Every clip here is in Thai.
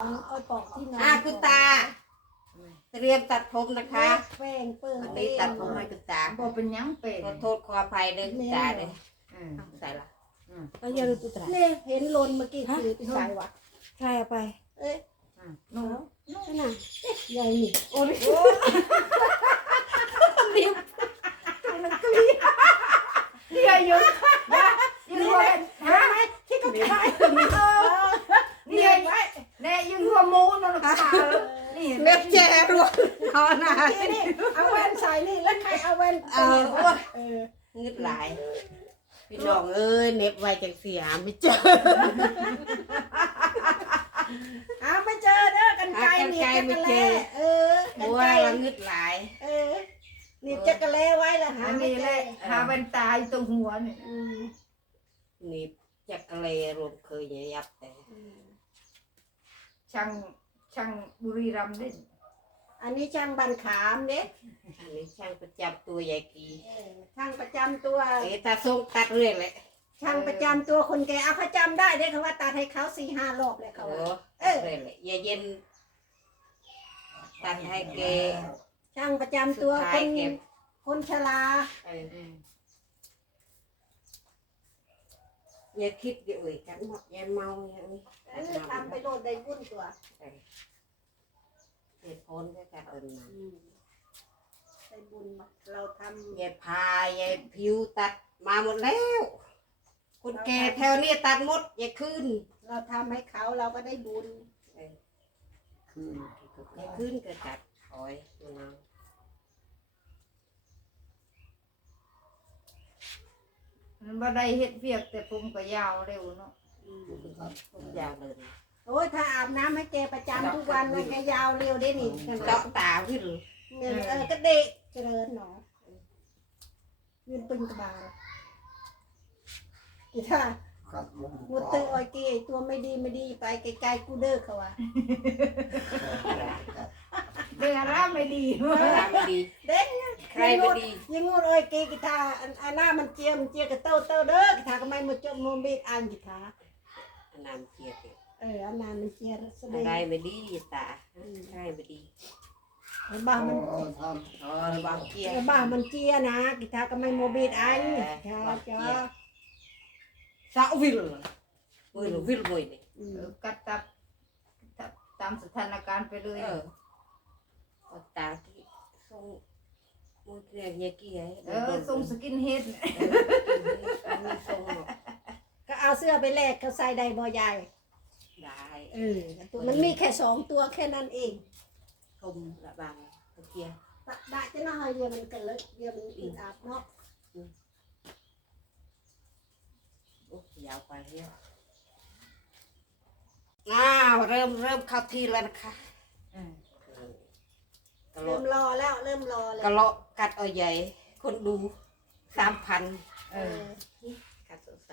เอาปอกที่นอนอ่าคุณตา เตรียมตัดผมนะคะ แป้งเปิ้งวันนี้ตัดผมให้คุณตาบ่เป็นหยังเป็นขอโทษขออภัยเด้อคุณตาเด้ออืมเอาใส่ละเอาอย่าดูตุตราเนี่ยเห็นลนเมื่อกี้คือที่ใส่วะใครเอาไปเอ๊ะอะนู่นนั่นน่ะเอ๊ะใหญ่นี่โอ้ยเดี๋ยวอยู่ยืน อนนะนี่นี่เอาแว่นใส่นี่แล้วใครเอาแว่นเออโอ้ยเอองึดหลาย พี่น้องเอ้ยเน็บไว้จังเสียไม่เจอหาไม่เจอเด้อกันไกลหนี่จักรแลเออกันบัวไกลละงึดหลาย เออหนี่จักรแลไว้ละหาอันไม่นี้เจแหอละหาเป็นตายตรงหัวนี่อืมนี่จักรเลรวมเคยยับแต่อืมช่างช่างบุรีรัมย์เด่น อันนี้ช่างบันขามเด้อันนี้ช่างประจำตัวใหญ่กีเออช่างประจำตัว เอ้ยตาส่งตัดเรื่อยเลยช่างประจำตัวคนแก่เอาเขาจำได้เด้เขาว่าตัดให้เขาสี่ห้ารอบเลยเขาโอ้ว่าเออ เรื่อยเลยอย่าเย็นตัดให้เกช่างประจำตัวสุดคท้ายนเก็บ คนชราเอออย่าคิดอยู่เลยกันหมดอย่าเมาอย่างนี้เออทำไปโลดได้บุญตัว เหตุผลก็การเอิญมาอืมได้บุญเราทำยายพายายผิวตัดมาหมดแล้ว คนแก่แถวนี้ตัดหมดยายคืนเราทำให้เขาเราก็ได้บุญยายคืนก็ตัดคอยมะนาวมันบ่ได้เฮ็ดเวียกแต่ผมก็ยาวเร็วเนาะทุกอย่างเลย โอ้ยถ้าอาบน้ำให้แกประจำทุกวันมันแกยาวเร็วได้นี่ขนาเจาะดตาขึ้นเงินเออก็เด็กเจริญหนอยืนปึงกระบาลกีท่ามุดเตอร์ออยเกยตัวไม่ดีไม่ดีไปไกลๆกูเด้อเขาว่าเดือร่าไม่ดีตาไม่ดีเด็กใครไม่ดียังงูออยเกยกีท่าอันอันหน้ามันเจียมเจียกับเต้าเต้าเด้อกีท่าก็ไม่มาจมโมบีดอันกีท่าอันนั้นเกียรติ เอออันนั้นมันเจียแสดอะงไรไม่ดีตาใครไม่ดีบ้ามันอ๋อระวังเกียรบ้ามันเจียนะกีท่าก็ไม่โมบีดอันจ้าจ้าสาววิลวิลวิลมวยนี่อืมเออกัดตับตับตามสถานการณ์ไปเลยเออเอาตาที่ส่งมือเรียกยายกี้ให้เออทรงสกินเฮดมีทรงหรอกก็เอาเสื้อไปแลกเขาใส่ได้บ่ยาย ได้เออตัวมันมีแค่สองตัวแค่นั้นเองชมระบางเกียร์ตะดะจะน้อยเดียวมันกันเลยเดียวมันอิดอัดเนาะโอ้ยาวไปเยอะอ้าวเริ่มเริ่มเข้าที่แล้วนะคะอืมกะโหลเริ่กมรอแล้วเริ่มรอแล้วกะโหลกกัดเอาใหญ่ คนดูสามพันเอเอออกัดสดใส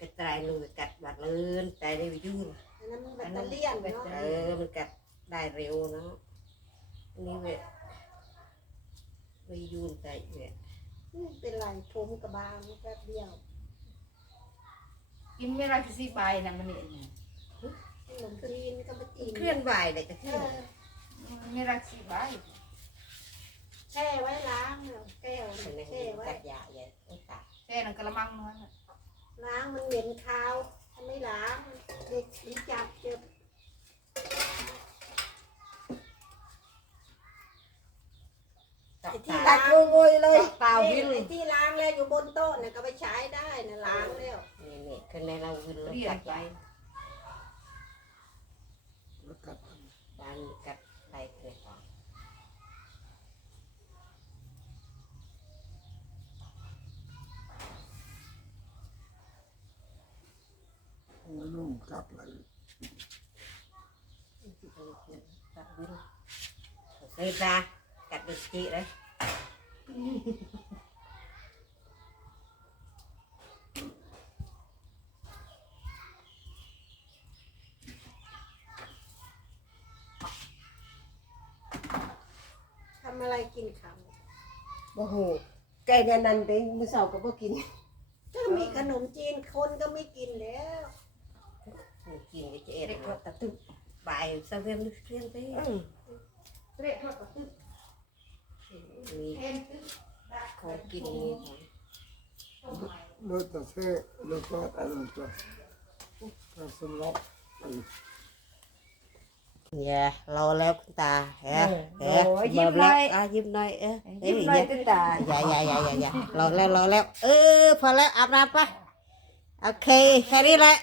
กิดเดินเต้าเนาะอืมจากกระสักไรเลยตาเวงกัดอืมยี่ตำรวจตาอิงกี่ค่ะตำรวจตาอิงกะเอ๊ะเด็กเคยกับห้าวบานเตอตำรวจตำรวจตาอิงตาอินก็กระตายนูกัดบาดเลื่อนแต่ในวิวอันนั้นมันแบตเตอเลียนเนาะเออมันกัดได้เร็วเนาะอันนี้เว้ยไม่ยุ่งใจเว้ยไม่เป็นไรผมกับบางแป๊บเดียวกินไม่ได้สิบายนะมันนี่ขนมจีนก็มาจีนเคลื่อนไหวเลยจะเอเคลื่อนอไม่รักสิบายแช่ไว้ล้างเอาแก้วเป็นแช่ไว้กัดยาใหญ่โอ้ตายแค่นั้นกระมังนั่น ล้างมันเหม็นคาวถ้าไม่ล้างเด็กผีจับเจ็บตาไอ้ที่ตาล้างโวยเลยเตาวิลไอ้ที่ล้างแล้วอยู่บนโต๊ะเนี่ยก็ไปใช้ได้นะล้างแล้วนี่นี่คือในเราวิลแล้วเรียกันดไปบ้านกัดไปเลยับเลยเฮ้ยจ้ากัดดึกจีเลยทำอะไรกินข้าวโอ้โหแกเนี่ยนันเองมือเช้าก็บ่กินก็มีขนมจีนคนก็ไม่กินแล้ว กินกับเจ๊เด็กทอดตะตึกบ่ายสักเรียนเรียนไปอืมเด็กทอดตะตึกมีแทนตึกของกินนี่ Låt oss se, låt oss är det inte. Det som var. เนี่ยรอแล้วคุณตาเฮ้โอ้ยยิ้มหน่อยอะยิ้มหน่อยเออยิ้มหน่อยตึกตาอย่าอย่าอย่าอย่าอย่ารอแล้วรอแล้ว เออพอแล้วอาบน้ำปะโอเคแค่นี้แหละ